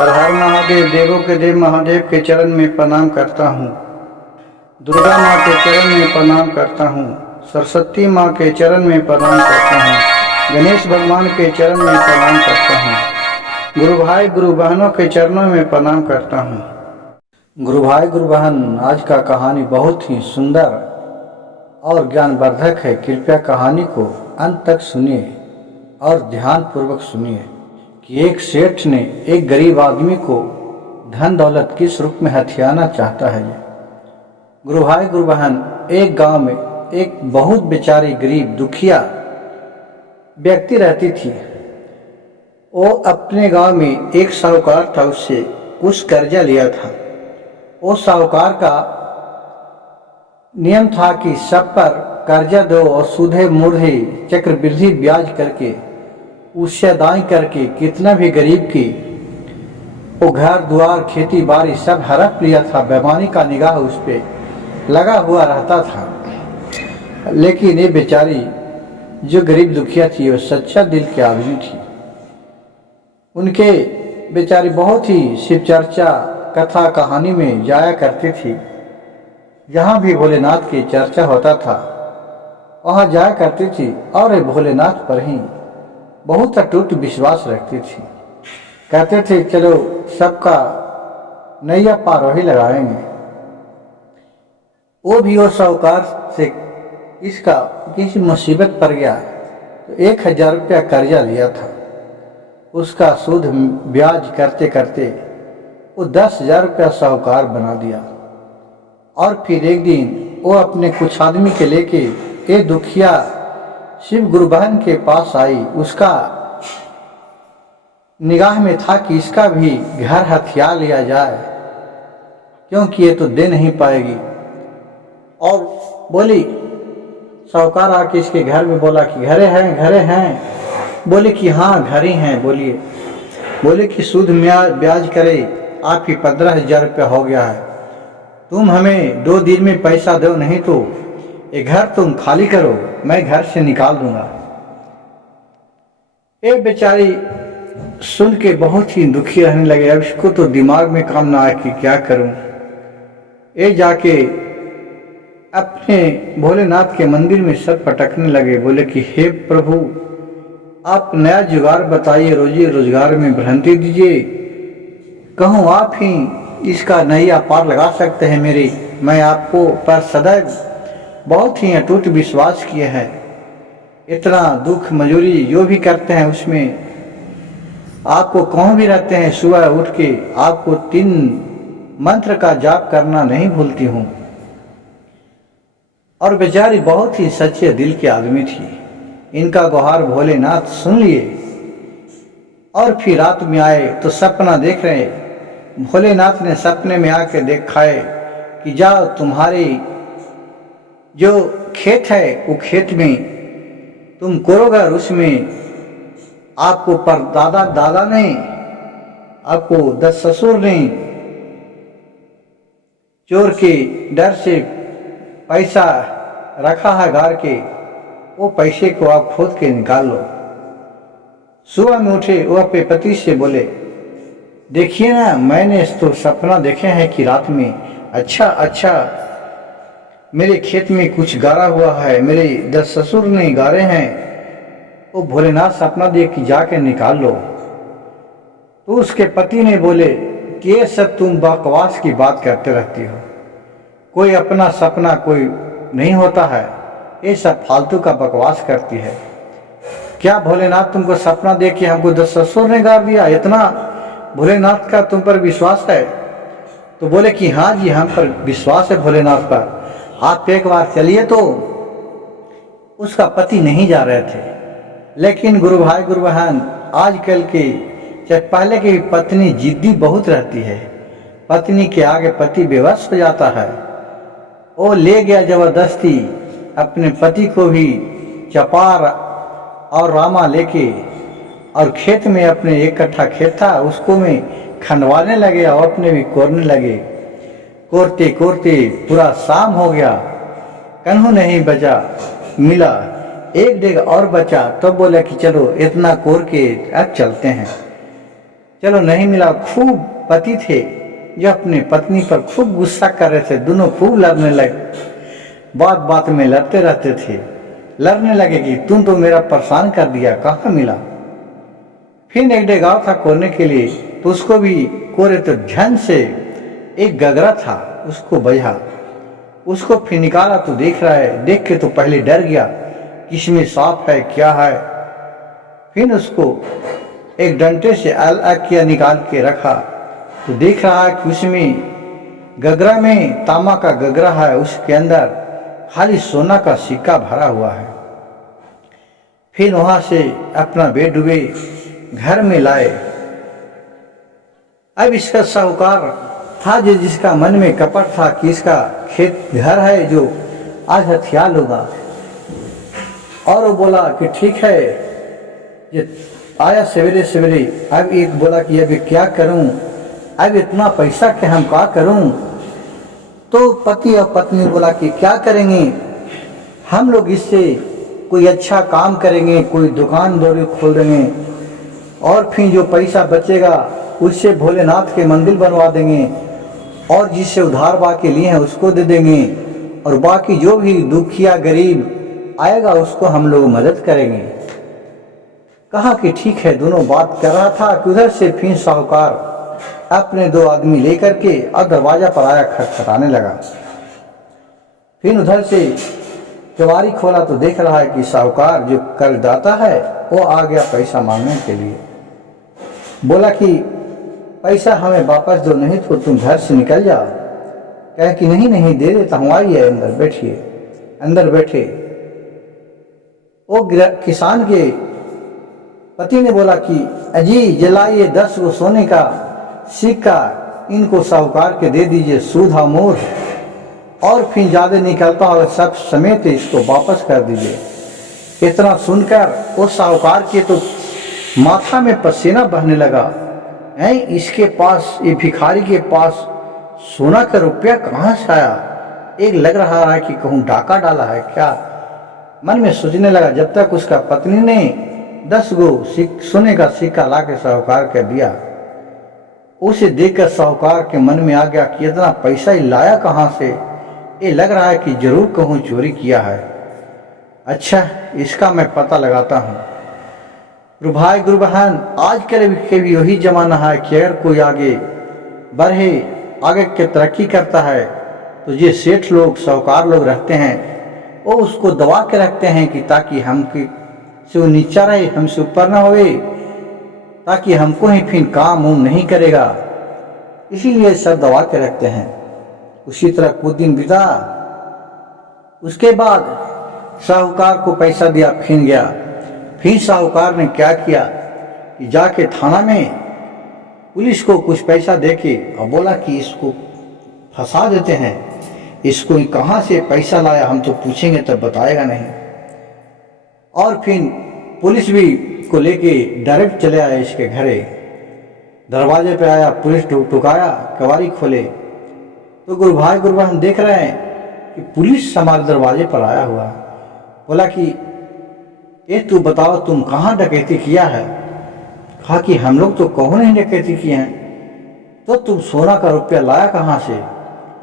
हर हर महादेव, देवों के देव महादेव के चरण में प्रणाम करता हूँ। दुर्गा माँ के चरण में प्रणाम करता हूँ। सरस्वती माँ के चरण में प्रणाम करता हूँ। गणेश भगवान के चरण में प्रणाम करता हूँ। गुरु भाई गुरु बहनों के चरणों में प्रणाम करता हूँ। गुरु भाई गुरु बहन, आज का कहानी बहुत ही सुंदर और ज्ञानवर्धक है। कृपया कहानी को अंत तक सुनिए और ध्यानपूर्वक सुनिए कि एक सेठ ने एक गरीब आदमी को धन दौलत किस रूप में हथियाना चाहता है। गुरु भाई गुरु बहन, एक गांव में एक बहुत बेचारी गरीब दुखिया व्यक्ति रहती थी। वो अपने गांव में एक साहूकार था, उससे कुछ कर्जा लिया था। वो साहूकार का नियम था कि सब पर कर्जा दो और सूधे मूढ़े चक्रवृद्धि ब्याज करके उससे अदाई करके कितना भी गरीब की वो घर द्वार खेती बाड़ी सब हड़प लिया था। बेईमानी का निगाह उस पर लगा हुआ रहता था। लेकिन ये बेचारी जो गरीब दुखिया थी वो सच्चा दिल की आदमी थी। उनके बेचारी बहुत ही शिव चर्चा कथा कहानी में जाया करती थी। जहाँ भी भोलेनाथ की चर्चा होता था वहाँ जाया करती थी और भोलेनाथ पर ही बहुत अटूट विश्वास रखती थी। कहते थे चलो सबका नैया पार वही लगाएंगे। वो साहूकार से इसका किसी मुसीबत पर गया तो 1000 रुपया कर्जा लिया था। उसका सूद ब्याज करते करते वो 10,000 रुपया साहूकार बना दिया। और फिर एक दिन वो अपने कुछ आदमी के लेके ये दुखिया शिव गुरु बहन के पास आई। उसका निगाह में था कि इसका भी घर हथिया लिया जाए, क्योंकि ये तो दे नहीं पाएगी। और बोली, साहूकार आके इसके घर में बोला कि घरे हैं। बोले कि हाँ घर ही हैं। बोले कि सूद ब्याज करे आप ही 15,000 रुपया हो गया है। तुम हमें 2 दिन में पैसा दो, नहीं तो ये घर तुम खाली करो, मैं घर से निकाल दूंगा। ये बेचारी सुन के बहुत ही दुखी रहने लगे। अब इसको तो दिमाग में काम ना आया कि क्या करूं। ये जाके अपने भोलेनाथ के मंदिर में सर पटकने लगे। बोले कि हे प्रभु, आप नया जुगाड़ बताइए, रोजी रोजगार में भ्रांति दीजिए। कहूँ आप ही इसका नैया पार लगा सकते हैं। मैं आपको पर सदैव बहुत ही अटूट विश्वास किए हैं। इतना दुख मजूरी जो भी करते हैं उसमें आपको कहीं भी रहते हैं, सुबह उठ के आपको 3 मंत्र का जाप करना नहीं भूलती हूँ। और बेचारी बहुत ही सच्चे दिल की आदमी थी। इनका गुहार भोलेनाथ सुन लिए और फिर रात में आए तो सपना देख रहे। भोलेनाथ ने सपने में आके दिखाए कि जाओ, तुम्हारे जो खेत है वो खेत में तुम करोगे, उसमें आपको दादा ने, आपको 10 ससुर ने चोर के डर से पैसा रखा है गार के, वो पैसे को आप खोद के निकाल लो। सुबह में उठे वो अपने पति से बोले, देखिए ना, मैंने तो सपना देखे हैं कि रात में अच्छा मेरे खेत में कुछ गारा हुआ है, मेरे 10 ससुर ने गारे हैं। वो भोलेनाथ सपना देख कि जाके निकाल लो। तो उसके पति ने बोले कि ये सब तुम बकवास की बात करते रहती हो, कोई अपना सपना कोई नहीं होता है, ये सब फालतू का बकवास करती है। क्या भोलेनाथ तुमको सपना देख के हमको 10 ससुर ने गार दिया? इतना भोलेनाथ का तुम पर विश्वास है? तो बोले कि हाँ जी, हम पर विश्वास है भोलेनाथ पर, आप एक बार चलिए। तो उसका पति नहीं जा रहे थे। लेकिन गुरु भाई गुरु बहन, आजकल के चाहे पहले की पत्नी जिद्दी बहुत रहती है। पत्नी के आगे पति बेवश हो जाता है। वो ले गया जबरदस्ती अपने पति को भी चपार और रामा लेके, और खेत में अपने 1 कट्ठा खेत था उसको में खंडवाने लगे और अपने भी कोरने लगे। कोरते कोरते पूरा शाम हो गया, कन्हू नहीं बचा मिला। 1 डेग और बचा, तो बोला कि चलो इतना कोर के अब चलते हैं। चलो नहीं मिला। खूब पति थे जो अपने पत्नी पर खूब गुस्सा कर रहे थे, दोनों खूब लड़ने लगे, बात बात में लड़ते रहते थे, लड़ने लगे कि तुम तो मेरा परेशान कर दिया, कहाँ मिला। फिर एक डेगाव था कोरने के लिए, तो उसको भी कोरे तो ध्यान से एक गगरा था उसको बजा, उसको फिर निकाला तो देख रहा है, देख के तो पहले डर गया कि इसमें सांप है क्या है। फिर उसको एक डंडे से अलग किया, निकाल के रखा तो देख रहा है कि उसमें गगरा में तांबा का गगरा है, उसके अंदर खाली सोना का सिक्का भरा हुआ है। फिर वहां से अपना बेडूबे घर में लाए। अब इसका साहूकार था जो जिसका मन में कपट था कि इसका खेत घर है जो आज हथिया लूंगा, और वो बोला कि ठीक है। ये आया सवेरे सवेरे, अब एक बोला कि अभी क्या करूं, अब इतना पैसा के हम क्या करूं। तो पति और पत्नी बोला कि क्या करेंगे, हम लोग इससे कोई अच्छा काम करेंगे, कोई दुकान दौरी खोल देंगे, और फिर जो पैसा बचेगा उससे भोलेनाथ के मंदिर बनवा देंगे, और जिससे उधार बाकी लिए हैं उसको दे देंगे, और बाकी जो भी दुखिया गरीब आएगा उसको हम लोग मदद करेंगे। कहा कि ठीक है। दोनों बात कर रहा था कि उधर से फिर साहूकार अपने दो आदमी लेकर के और दरवाजा पर आया, खटखटाने लगा। फिर उधर से केवाड़ी खोला तो देख रहा है कि साहूकार जो कर्जदाता है वो आ गया पैसा मांगने के लिए। बोला कि पैसा हमें वापस दो, नहीं तो तुम घर से निकल जाओ। कहे कि नहीं नहीं दे देता हूँ, आइए अंदर बैठिए। अंदर बैठे। वो किसान के पति ने बोला कि अजी जलाइए 10 गो सोने का सिक्का, इनको साहूकार के दे दीजिए सूद मोर, और फिर ज्यादा निकलता हो सब समेत इसको वापस कर दीजिए। इतना सुनकर वो साहूकार के तो माथा में पसीना बहने लगा। है इसके पास, ये भिखारी के पास सोना का रुपया कहाँ से आया। एक लग रहा है कि कहूँ डाका डाला है क्या, मन में सोचने लगा। जब तक उसका पत्नी ने 10 गो सोने का सिक्का ला के साहूकार के दिया, उसे देखकर साहूकार के मन में आ गया कि इतना पैसा ही लाया कहाँ से। ये लग रहा है कि जरूर कहूँ चोरी किया है। अच्छा, इसका मैं पता लगाता हूँ। गुरु भाई गुरु बहन, आज के भी वही जमाना है कि अगर कोई आगे बढ़े, आगे के तरक्की करता है, तो ये सेठ लोग साहूकार लोग रहते हैं, वो उसको दबा के रखते हैं कि ताकि हम से वो नीचा रहे, हमसे ऊपर ना होए, ताकि हमको ही फिर काम उम नहीं करेगा, इसीलिए सब दबा के रखते हैं। उसी तरह कुछ दिन बीता। उसके बाद साहूकार को पैसा दिया, फिर गया। फिर साहूकार ने क्या किया कि जाके थाना में पुलिस को कुछ पैसा देके और बोला कि इसको फंसा देते हैं, इसको कहाँ से पैसा लाया हम तो पूछेंगे तब बताएगा नहीं। और फिर पुलिस भी को लेके डायरेक्ट चले आए इसके घरे। दरवाजे पे आया, पुलिस टुकाया, कवारी खोले तो गुरु भाई गुरु बहन देख रहे हैं कि पुलिस हमारे दरवाजे पर आया हुआ। बोला कि ये तू बताओ तुम कहाँ डकैती किया है। कहा कि हम लोग तो कहूँ नहीं डकैती किए हैं। तो तुम सोना का रुपया लाया कहाँ से,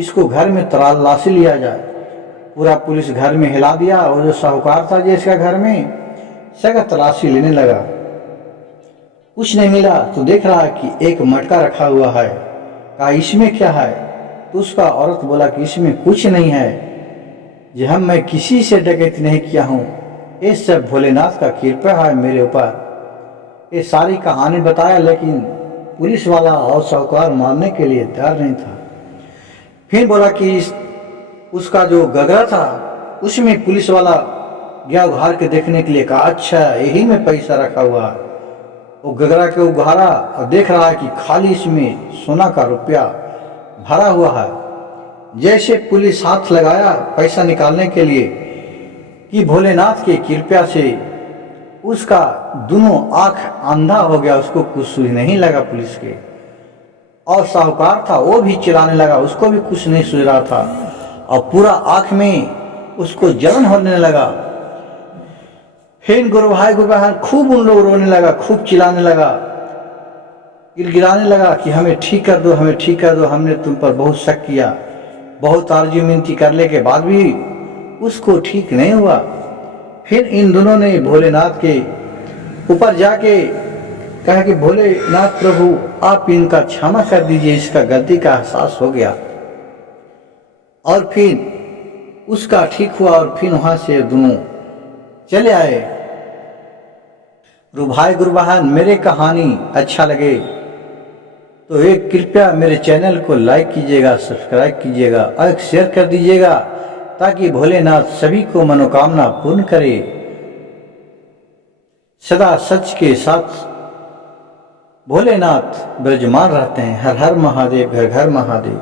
इसको घर में तलाशी लिया जाए। पूरा पुलिस घर में हिला दिया, और जो साहूकार था जिसका घर में सगा तलाशी लेने लगा। कुछ नहीं मिला तो देख रहा है कि एक मटका रखा हुआ है। कहा इसमें क्या है। तो उसका औरत बोला कि इसमें कुछ नहीं है, जो मैं किसी से डकैती नहीं किया हूँ, ये सब भोलेनाथ का कृपा है मेरे ऊपर। ये सारी कहानी बताया, लेकिन पुलिस वाला और साहूकार मानने के लिए तैयार नहीं था। फिर बोला कि उसका जो गगरा था उसमें पुलिस वाला गया उघार के देखने के लिए। कहा अच्छा यही में पैसा रखा हुआ है। वो गगरा के उघारा और देख रहा है कि खाली इसमें सोना का रुपया भरा हुआ है। जैसे पुलिस हाथ लगाया पैसा निकालने के लिए कि भोलेनाथ के कृपा से उसका दोनों आंख अंधा हो गया, उसको कुछ सुझ नहीं लगा पुलिस के। और साहूकार था वो भी चिल्लाने लगा, उसको भी कुछ नहीं सुझ रहा था, और पूरा आंख में उसको जलन होने लगा। फिर गुरु भाई गुरु बहन खूब उन लोग रोने लगा, खूब चिल्लाने लगा। गिड़गिड़ाने लगा कि हमें ठीक कर दो, हमें ठीक कर दो, हमने तुम पर बहुत शक किया, बहुत आरजू मिनती करने के बाद भी उसको ठीक नहीं हुआ। फिर इन दोनों ने भोलेनाथ के ऊपर जाके कहा कि भोलेनाथ प्रभु आप इनका क्षमा कर दीजिए, इसका गलती का एहसास हो गया। और फिर उसका ठीक हुआ और फिर वहां से दोनों चले आए। भाई गुरु बहन, मेरे कहानी अच्छा लगे तो एक कृपया मेरे चैनल को लाइक कीजिएगा, सब्सक्राइब कीजिएगा और एक शेयर कर दीजिएगा, ताकि भोलेनाथ सभी को मनोकामना पूर्ण करे। सदा सच के साथ भोलेनाथ विराजमान रहते हैं। हर हर महादेव, घर घर महादेव।